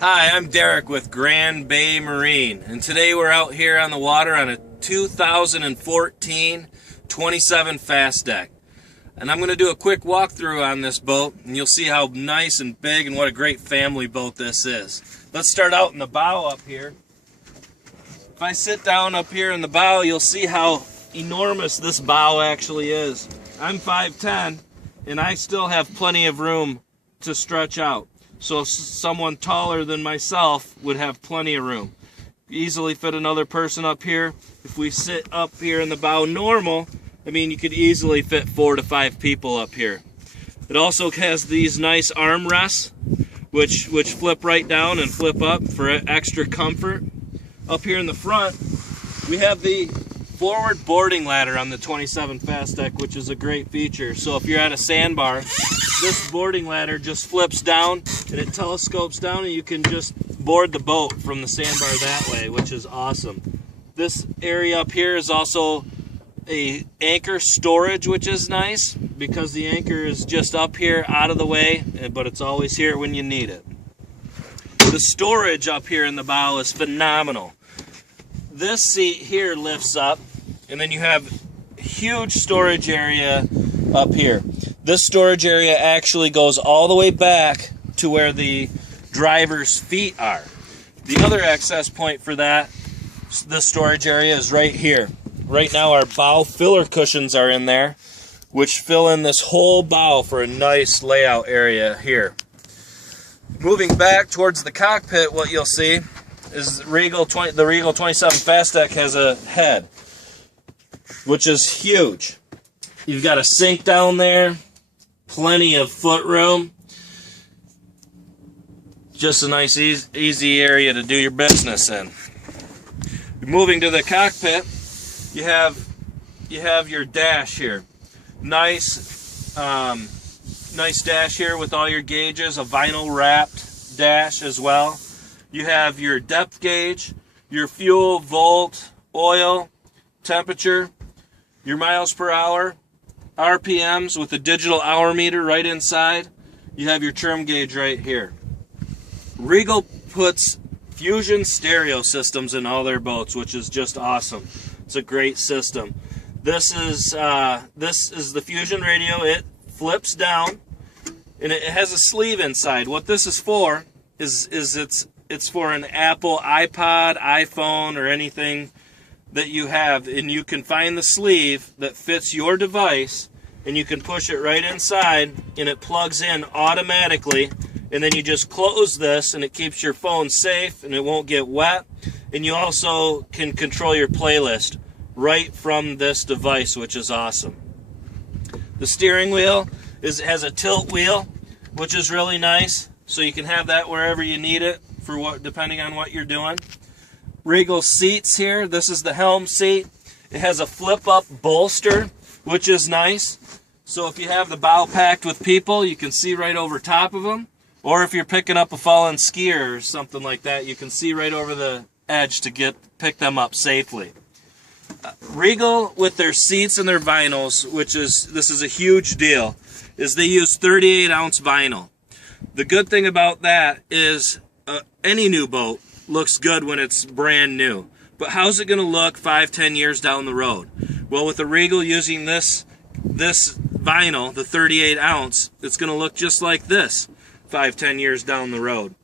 Hi, I'm Derek with Grand Bay Marine, and today we're out here on the water on a 2014 27 Fast Deck. And I'm going to do a quick walkthrough on this boat, and you'll see how nice and big and what a great family boat this is. Let's start out in the bow up here. If I sit down up here in the bow, you'll see how enormous this bow actually is. I'm 5'10", and I still have plenty of room to stretch out. So someone taller than myself would have plenty of room. Easily fit another person up here. If we sit up here in the bow normal, I mean, you could easily fit 4 to 5 people up here. It also has these nice armrests, which flip right down and flip up for extra comfort. Up here in the front, we have the forward boarding ladder on the 27 Fast Deck, which is a great feature. So if you're at a sandbar, this boarding ladder just flips down and it telescopes down, and you can just board the boat from the sandbar that way, which is awesome. This area up here is also a anchor storage, which is nice because the anchor is just up here out of the way, but it's always here when you need it. The storage up here in the bow is phenomenal. This seat here lifts up, and then you have a huge storage area up here. This storage area actually goes all the way back to where the driver's feet are. The other access point for that, the storage area, is right here. Right now our bow filler cushions are in there, which fill in this whole bow for a nice layout area here. Moving back towards the cockpit, what you'll see is the Regal 27 Fast Deck has a head, which is huge. You've got a sink down there, plenty of foot room. Just a nice, easy area to do your business in. Moving to the cockpit, you have your dash here. Nice dash here with all your gauges, a vinyl wrapped dash as well. You have your depth gauge, your fuel, volt, oil, temperature, your miles per hour, RPMs with a digital hour meter right inside. You have your trim gauge right here. Regal puts Fusion stereo systems in all their boats, which is just awesome. It's a great system. This is the Fusion radio. It flips down, and it has a sleeve inside. What this is for is it's for an Apple iPod, iPhone, or anything that you have, and you can find the sleeve that fits your device, and you can push it right inside, and it plugs in automatically, and then you just close this, and it keeps your phone safe, and it won't get wet, and you also can control your playlist right from this device, which is awesome. The steering wheel has a tilt wheel, which is really nice, so you can have that wherever you need it, depending on what you're doing. Regal seats here. This is the helm seat. It has a flip-up bolster, which is nice. So if you have the bow packed with people, you can see right over top of them. Or if you're picking up a fallen skier or something like that, you can see right over the edge to pick them up safely. Regal, with their seats and their vinyls, this is a huge deal, is they use 38-ounce vinyl. The good thing about that is any new boat looks good when it's brand new. But how's it going to look 5-10 years down the road? Well, with a Regal using this vinyl, the 38-ounce, it's going to look just like this 5-10 years down the road.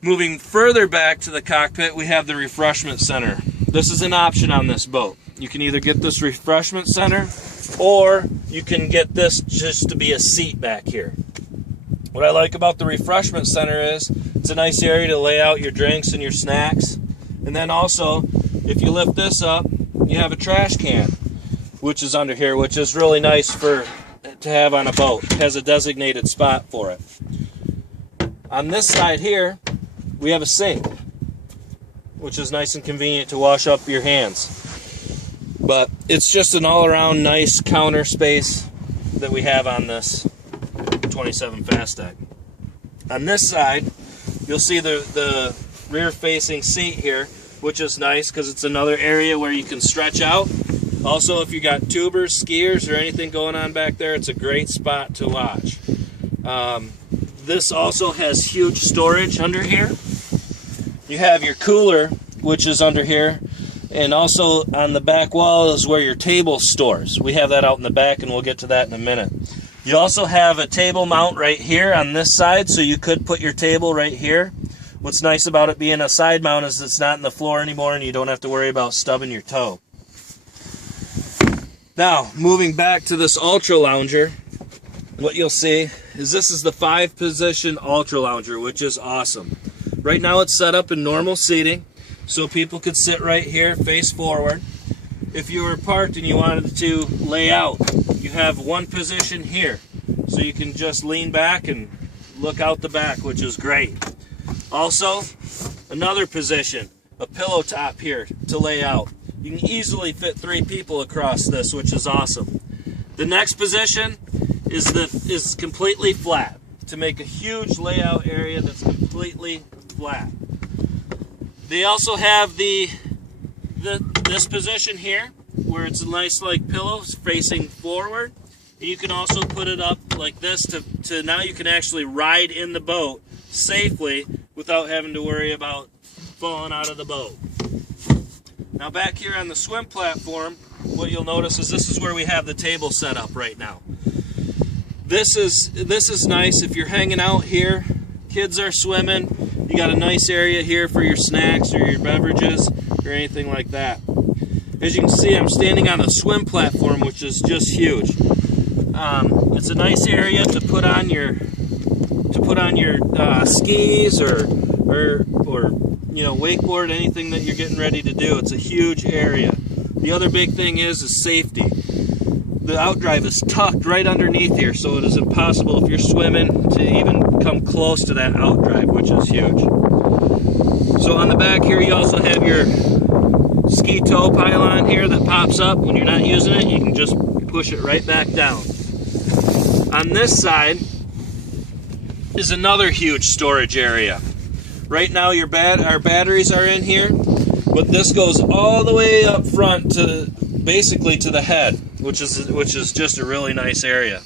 Moving further back to the cockpit, we have the refreshment center. This is an option on this boat. You can either get this refreshment center, or you can get this just to be a seat back here. What I like about the refreshment center is it's a nice area to lay out your drinks and your snacks. And then also, if you lift this up, you have a trash can, which is under here, which is really nice to have on a boat. It has a designated spot for it. On this side here, we have a sink, which is nice and convenient to wash up your hands. But it's just an all-around nice counter space that we have on this 27 Fast Deck. On this side, you'll see the rear-facing seat here, which is nice because it's another area where you can stretch out. Also, if you got tubers, skiers, or anything going on back there, it's a great spot to watch. This also has huge storage under here. You have your cooler, which is under here, and also on the back wall is where your table stores. We have that out in the back, and we'll get to that in a minute. You also have a table mount right here on this side, so you could put your table right here. What's nice about it being a side mount is it's not in the floor anymore, and you don't have to worry about stubbing your toe. Now, moving back to this Ultra Lounger, what you'll see is this is the 5-position Ultra Lounger, which is awesome. Right now it's set up in normal seating, so people could sit right here, face forward. If you were parked and you wanted to lay out, you have one position here, so you can just lean back and look out the back, which is great. Also, another position, a pillow top here to lay out. You can easily fit 3 people across this, which is awesome. The next position is completely flat, to make a huge layout area that's completely flat. They also have this position here, where it's a nice like pillows facing forward. You can also put it up like this to now you can actually ride in the boat safely without having to worry about falling out of the boat. Now back here on the swim platform, what you'll notice is this is where we have the table set up right now. This is nice if you're hanging out here, kids are swimming, you got a nice area here for your snacks or your beverages or anything like that. As you can see, I'm standing on a swim platform, which is just huge. It's a nice area to put on your skis or you know, wakeboard, anything that you're getting ready to do. It's a huge area. The other big thing is safety. The outdrive is tucked right underneath here, so it is impossible if you're swimming to even come close to that outdrive, which is huge. So on the back here, you also have your ski tow pylon here that pops up. When you're not using it, you can just push it right back down. On this side is another huge storage area. Right now our batteries are in here, but this goes all the way up front to basically to the head, which is just a really nice area.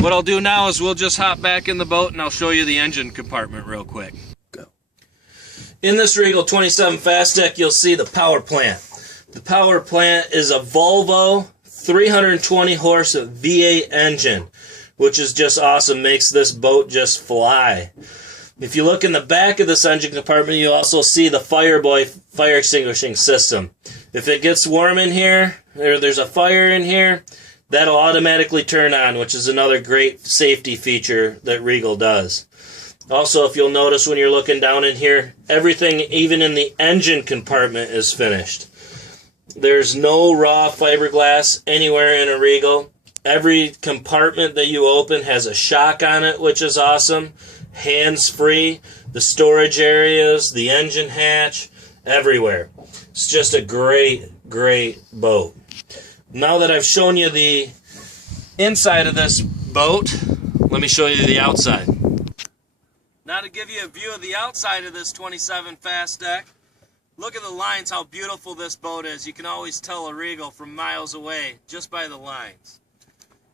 What I'll do now is we'll just hop back in the boat and I'll show you the engine compartment real quick. Go. In this Regal 27 Fast Deck, you'll see the power plant. The power plant is a Volvo 320 horse V8 engine, which is just awesome, makes this boat just fly. If you look in the back of this engine compartment, you'll also see the Fireboy fire extinguishing system. If it gets warm in here, or there's a fire in here, that'll automatically turn on, which is another great safety feature that Regal does. Also, if you'll notice when you're looking down in here, everything, even in the engine compartment, is finished. There's no raw fiberglass anywhere in a Regal. Every compartment that you open has a shock on it, which is awesome. Hands-free, the storage areas, the engine hatch, everywhere. It's just a great, great boat. Now that I've shown you the inside of this boat, let me show you the outside. Now to give you a view of the outside of this 27 Fast Deck, look at the lines, how beautiful this boat is. You can always tell a Regal from miles away just by the lines.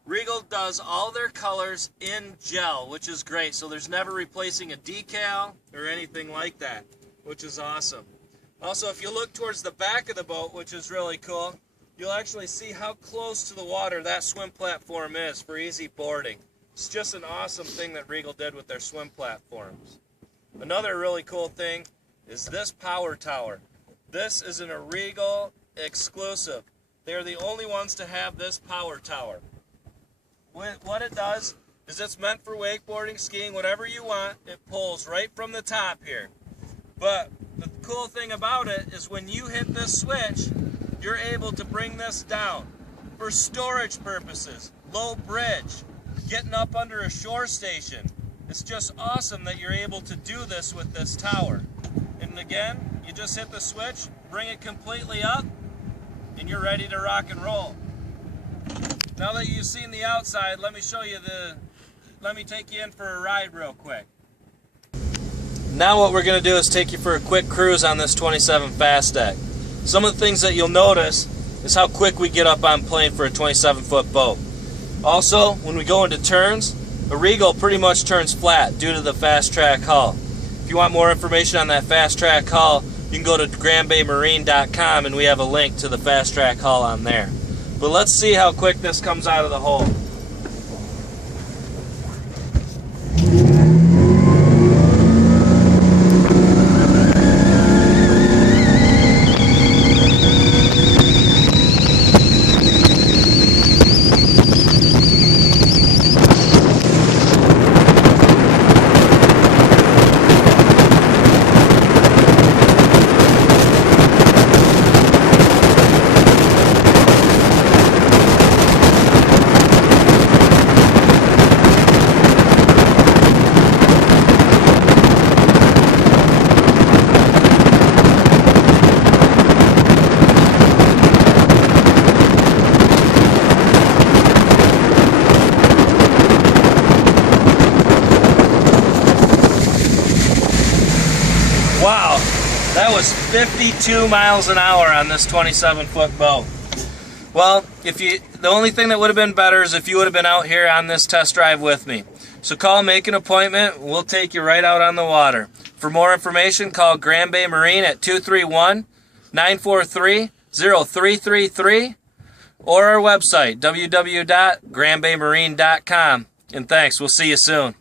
Regal does all their colors in gel, which is great, so there's never replacing a decal or anything like that, which is awesome. Also, if you look towards the back of the boat, which is really cool, you'll actually see how close to the water that swim platform is for easy boarding. It's just an awesome thing that Regal did with their swim platforms. Another really cool thing is this power tower. This is a Regal exclusive. They're the only ones to have this power tower. What it does is it's meant for wakeboarding, skiing, whatever you want. It pulls right from the top here. But the cool thing about it is when you hit this switch, you're able to bring this down for storage purposes, low bridge, getting up under a shore station. It's just awesome that you're able to do this with this tower. And again, you just hit the switch, bring it completely up, and you're ready to rock and roll. Now that you've seen the outside, let me take you in for a ride real quick. Now what we're going to do is take you for a quick cruise on this 27 Fast Deck. Some of the things that you'll notice is how quick we get up on plane for a 27-foot boat. Also, when we go into turns, a Regal pretty much turns flat due to the Fast Track hull. If you want more information on that Fast Track hull, you can go to grandbaymarine.com and we have a link to the Fast Track hull on there. But let's see how quick this comes out of the hole. Wow, that was 52 miles an hour on this 27-foot boat. Well, the only thing that would have been better is if you would have been out here on this test drive with me. So call, make an appointment, we'll take you right out on the water. For more information, call Grand Bay Marine at 231-943-0333 or our website, www.grandbaymarine.com. And thanks, we'll see you soon.